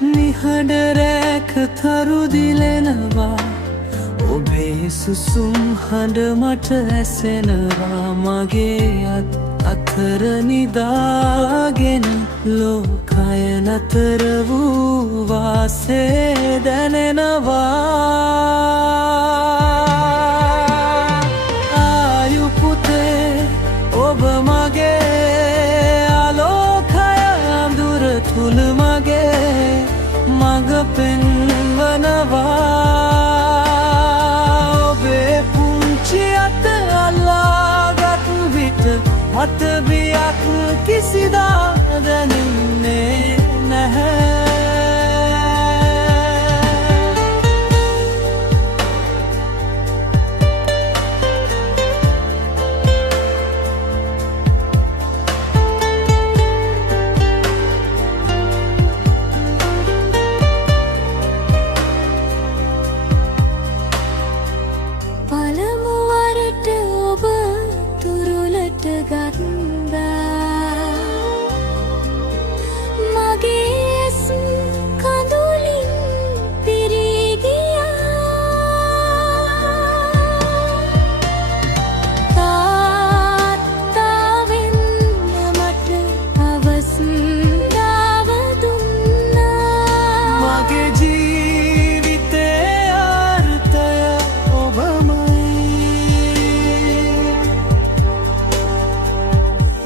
නිහඬ රැක තරු දිලෙනවා ඔබේ සුසුම් හඬ මට ඇසෙනවා මගේ අතර නිදාගෙන ලෝකය නතර වූ වාසේ දැනෙනවා ආයු පුතේ ඔබ මගේ ආලෝකය අඳුර තුල මගේ මඟ පෙන්වනවා ඔබේ පුංචි අත අල්ලාගත් විට මට බියක් කිසිදා දැනෙන්නේ නැහැ පළමු වරට ඔබ තුරුලට ගත්තා මගේ ඇස් කඳුලින් පිරී ගියා තාත්තා වෙන්න මට අවස්ථාව දුන්නා මගේ ජීවිතේ අර්ථය ඔබමයි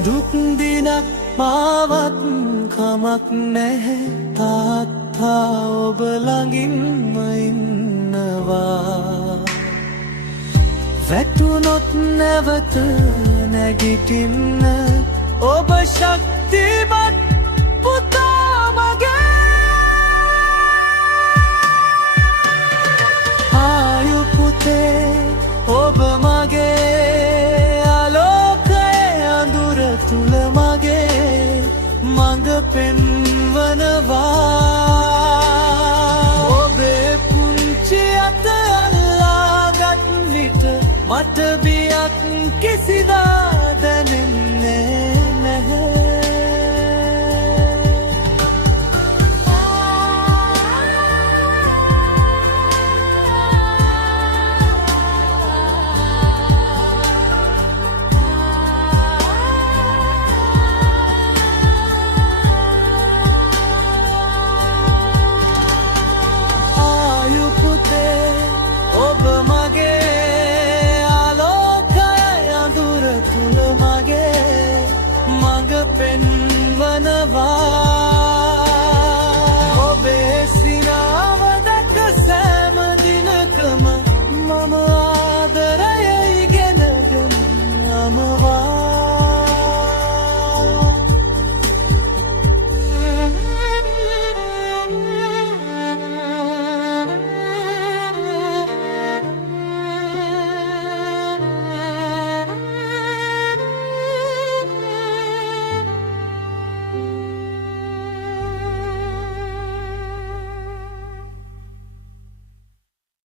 දුක් දිනක් මාවත් කමක් නැහැ තාත්තා ඔබ ළඟින්ම ඉන්නවා වැටුනොත් නැවත නැගිටින්න ඔබ ශක්තිමත් පුතා මගේ ආයු පුතේ ඔබ මගේ ආලෝකය අඳුර තුල මගේ මඟ පෙන්වනවා ඔබේ පුංචි අත අල්ලාගත් විට මට බියක් කිසිදා දැනෙන්නේ නැහැ ආයු පුතේ ඔබ මගේ ආලෝකය අඳුර තුල මගේ මඟ පෙන්වනවා